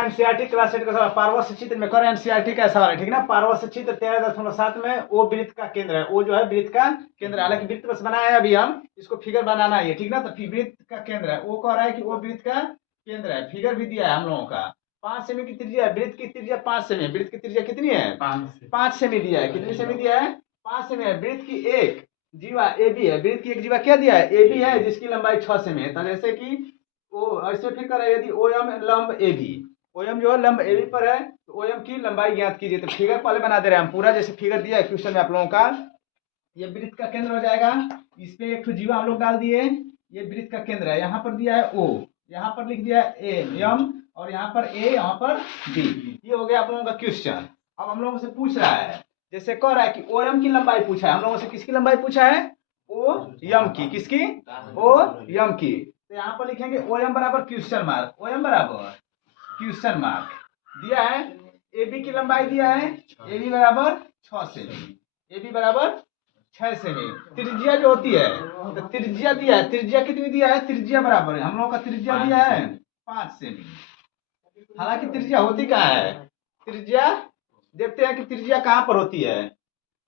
NCERT class 8 का सवाल पार्वस्य चित्र में कर एनसीईआरटी का सवाल है ठीक ना। पार्वस्य चित्र 13.7 में वो वृत्त का केंद्र है, वो जो है वृत्त का केंद्र है। हालांकि वृत्त बस बनाया है अभी हम, इसको फिगर बनाना है ठीक ना। तो वृत्त का केंद्र है, वो कह रहा है कि वो वृत्त का केंद्र है। फिगर भी दिया है हम लोगों का। 5 सेमी की त्रिज्या है, वृत्त की त्रिज्या 5 सेमी है। वृत्त की त्रिज्या कितनी है? 5 सेमी दिया है। कितनी सेमी दिया है? 5 सेमी है। वृत्त की एक जीवा ए बी है। वृत्त की एक जीवा क्या दिया है? ए बी है, जिसकी लंबाई 6 सेमी है। तो जैसे कि वो ऐसे फिर कर यदि ओएम लंब ए बी, ओएम जो है लंब ए बी पर है, तो ओएम की लंबाई ज्ञात कीजिए। तो फिगर पहले बना दे रहे हैं हम पूरा, जैसे फिगर दिया है क्वेश्चन में आप लोगों का। ये वृत्त का केंद्र हो जाएगा। इस पे एक जीवा हम लोग डाल दिए। ये वृत्त का केंद्र है। यहाँ पर दिया है ओ, यहाँ पर लिख दिया है एम, और यहाँ पर ए, यहाँ पर बी। ये हो गया आप लोगों का क्वेश्चन। अब हम लोगों से पूछ रहा है, जैसे कह रहा है कि ओ एम की लंबाई पूछा है हम लोगों से। किसकी लंबाई पूछा है? ओ एम की। किसकी? ओ एम की। तो यहाँ पर लिखेंगे ओ एम बराबर क्वेश्चन मार्क। ओ एम बराबर क्वेश्चन मार्क दिया है। ए बी की लंबाई दिया है, ए बी बराबर 6 सेमी, ए बी बराबर 6 सेमी। त्रिज्या जो होती है, तो त्रिज्या दिया है। त्रिज्या कितनी दिया है? त्रिज्या बराबर है, हम लोगों का त्रिज्या दिया है 5 सेमी। हालांकि त्रिज्या होती कहाँ है? त्रिज्या देखते हैं कि त्रिज्या कहाँ पर होती है।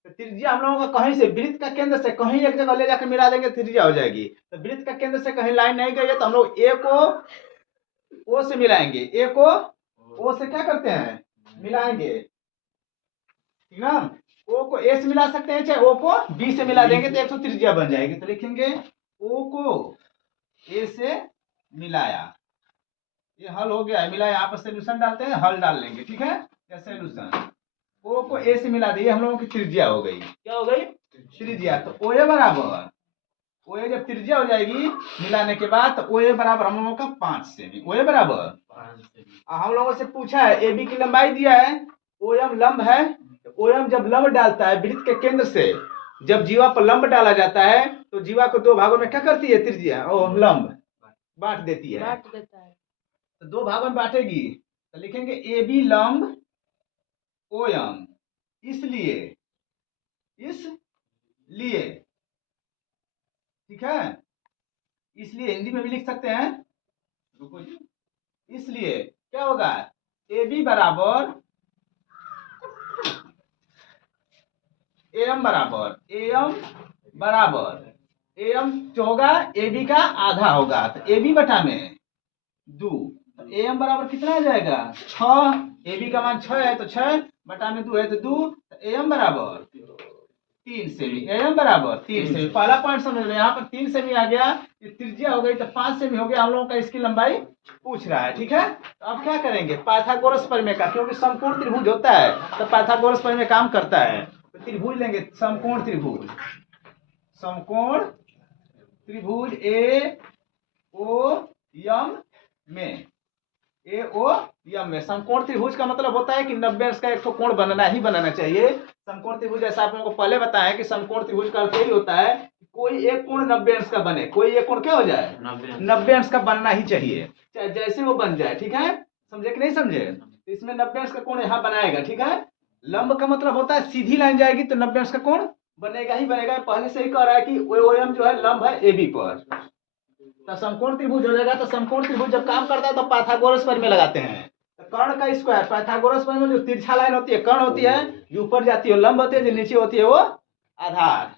तो त्रिज्या हम लोगों का कहीं से, वृत्त का केंद्र से कहीं एक जगह ले जाकर मिला देंगे, त्रिज्या हो जाएगी। तो वृत्त का केंद्र से कहीं लाइन नहीं गई है, तो हम लोग ए को ओ से मिलाएंगे। ए को ओ से क्या करते हैं? मिलाएंगे, ठीक ना। ओ को ए से मिला सकते हैं, चाहे ओ को बी से मिला देंगे, तो 100 त्रिज्या बन जाएगी। तो लिखेंगे ओ को ए से मिलाया। ये हल हो गया है, मिला। यहाँ पर सोल्यूशन डालते हैं, हल डाल लेंगे, ठीक है। क्या सोल्यूशन? ओ को ए से मिला दिए, हम लोगों की त्रिज्या हो गई। क्या हो गई? त्रिज्या। तो ओ ए बराबर, ओ ए जब त्रिज्या हो जाएगी मिलाने के बाद, तो ओ ए बराबर हम लोगों का 5 सेमी। ओ ए बराबर हम लोगों से पूछा है ए बी की लंबाई दिया है, ओ एम लंब है। ओ एम जब लंब डालता है वृत्त के केंद्र से, जब जीवा पर लंब डाला जाता है, तो जीवा को दो भागों में क्या करती है? त्रिज्या ओ लंब बांट देती है, तो दो भागों में बांटेगी। तो लिखेंगे ए बी लंब ओ एम, इसलिए ठीक है। इसलिए हिंदी में भी लिख सकते हैं, रुको जी। इसलिए क्या होगा? ए बी बराबर एम बराबर एम जो होगा ए बी का आधा होगा, तो ए बी बटा में 2। तो एम बराबर कितना आ जाएगा? 6। ए बी का मान 6 है, तो 6 बटा में 2 है, तो 2। तो एम बराबर 3 सेमी। एम बराबर 3 सेमी। पहला पॉइंट समझ लो, यहाँ पर 3 सेमी आ गया। ये त्रिज्या हो गई, तो 5 सेमी हो गया हम लोगों का। इसकी लंबाई पूछ रहा है, ठीक है। तो अब क्या करेंगे? पाइथागोरस प्रमेय का, क्योंकि समकोण त्रिभुज होता है तो पाइथागोरस प्रमेय काम करता है। तो त्रिभुज लेंगे, समकोण त्रिभुज। समकोण त्रिभुज ए ओ एम में, ए ओ एम में समकोण त्रिभुज का मतलब होता है कि 90 अंश का एक तो कोण बनना ही बनना चाहिए। समकोण त्रिभुज जैसा आप लोगों को पहले बताया है कि समकोण त्रिभुज का अर्थ यही होता है कि कोई एक कोण 90 अंश का बने। कोई एक कोण क्या हो जाए? 90 अंश का बनना ही चाहिए, चाहे जैसे वो बन जाए, ठीक है। समझे कि नहीं समझे? तो इसमें 90 अंश का कोण यहाँ बनाएगा, ठीक है। लंब का मतलब होता है सीधी लाइन जाएगी तो 90 अंश का कोण बनेगा ही बनेगा। पहले से ही कह रहा है कि ओ एम जो है लंब है ए बी पर, तो समकोण त्रिभुज हो जाएगा। तो समकोण त्रिभुज जब काम करता है तो पाइथागोरस प्रमेय लगाते हैं। तो कर्ण का स्क्वायर, पाइथागोरस प्रमेय में जो तिरछा लाइन होती है कर्ण होती है, जो ऊपर जाती है लंब होती है, जो नीचे होती है वो आधार।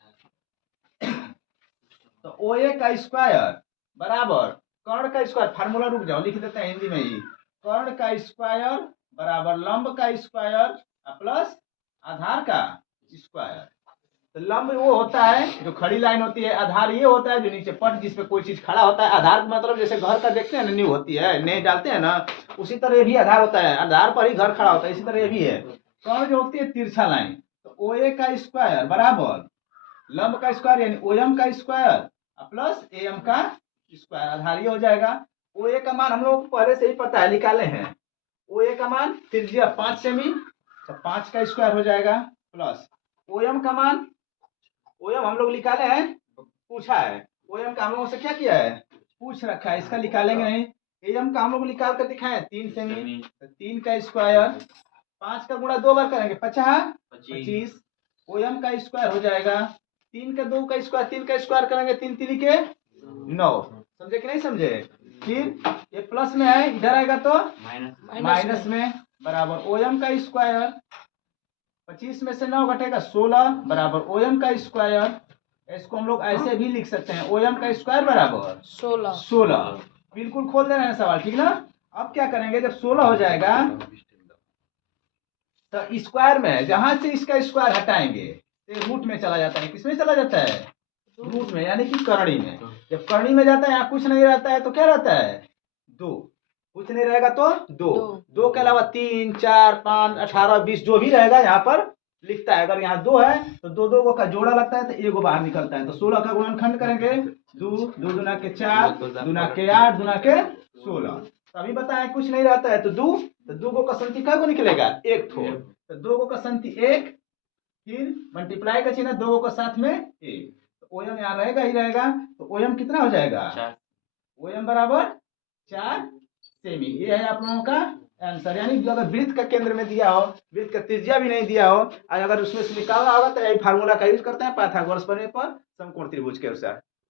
तो ओ ए का स्क्वायर बराबर कर्ण का स्क्वायर, फार्मूला रुक जाओ लिख देते हैं हिंदी में ही। कर्ण का स्क्वायर बराबर लंब का स्क्वायर प्लस आधार का स्क्वायर। तो लंब वो होता है जो खड़ी लाइन होती है, आधार ये होता है जो नीचे पट जिसपे कोई चीज खड़ा होता है। आधार मतलब जैसे घर का देखते हैं ना, नींव होती है, नींव डालते हैं ना, उसी तरह ये भी आधार होता है। आधार पर ही घर खड़ा होता है, इसी तरह ये भी है। कर्ण जो होती है तिरछा लाइन, तो ओ ए का स्क्वायर बराबर लंब का स्क्वायर यानी ओ एम का स्क्वायर प्लस ए एम का स्क्वायर, आधार ये हो जाएगा। ओ ए का मान हम लोग को पहले से ही पता है, निकाले हैं। ओ ए का मान त्रिज्या 5 सेमी, तो 5 का स्क्वायर हो जाएगा प्लस ओ एम का मान, ओ एम हम लोग निकाले हैं, पूछा है। ओ एम का हम लोगों से क्या किया है? पूछ रखा है, इसका निकालेंगे नहीं। ए एम का हम लोग निकाल कर दिखाए 3 सेमी, तो 3 का स्क्वायर, 5 का गुणा 2 बार करेंगे 25। ओ एम का स्क्वायर हो जाएगा 3 का 2 का स्क्वायर, 3 का स्क्वायर करेंगे 3 3 के 9। समझे कि नहीं समझे? फिर ये प्लस में है, इधर आएगा तो माइनस माइनस में, बराबर ओएम का स्क्वायर। 25 में से 9 घटेगा 16 बराबर ओएम का स्क्वायर। इसको हम लोग ऐसे भी लिख सकते हैं, ओएम का स्क्वायर बराबर 16। बिल्कुल खोल दे रहे हैं सवाल, ठीक ना। अब क्या करेंगे, जब 16 हो जाएगा तो स्क्वायर में जहां से इसका स्क्वायर हटाएंगे तो रूट में चला जाता है। किसमें चला जाता है, रूट में, यानी कि करणी में। जब करणी में जाता है, यहाँ कुछ नहीं रहता है तो क्या रहता है, 2। कुछ नहीं रहेगा तो 2। 2 के अलावा 3, 4, 5, 18, 20 जो भी रहेगा यहाँ पर लिखता है। अगर यहाँ 2 है तो 2 का जोड़ा लगता है तो एगो बाहर निकलता है। तो 16 का गुणनखंड करेंगे, 2 2 दूना के 4 दूना के 8 दूना के 16। तो अभी बताएं कुछ नहीं रहता है तो 2, तो 2 का संति क्या को निकलेगा, 1 थो। तो 2 का संति 1, फिर मल्टीप्लाई का चिन्ह 2 का साथ में 1। तो ओएम यहाँ रहेगा ही रहेगा। तो ओएम कितना हो जाएगा, ओएम बराबर 4 सेमी। ये है आप लोगों का आंसर। यानी कि अगर वृत्त का केंद्र में दिया हो, वृत्त का त्रिज्या भी नहीं दिया हो, और अगर उसमें से निकालना होगा तो यही फार्मूला का यूज करते हैं पाइथागोरस प्रमेय पर समकोण त्रिभुज के अनुसार।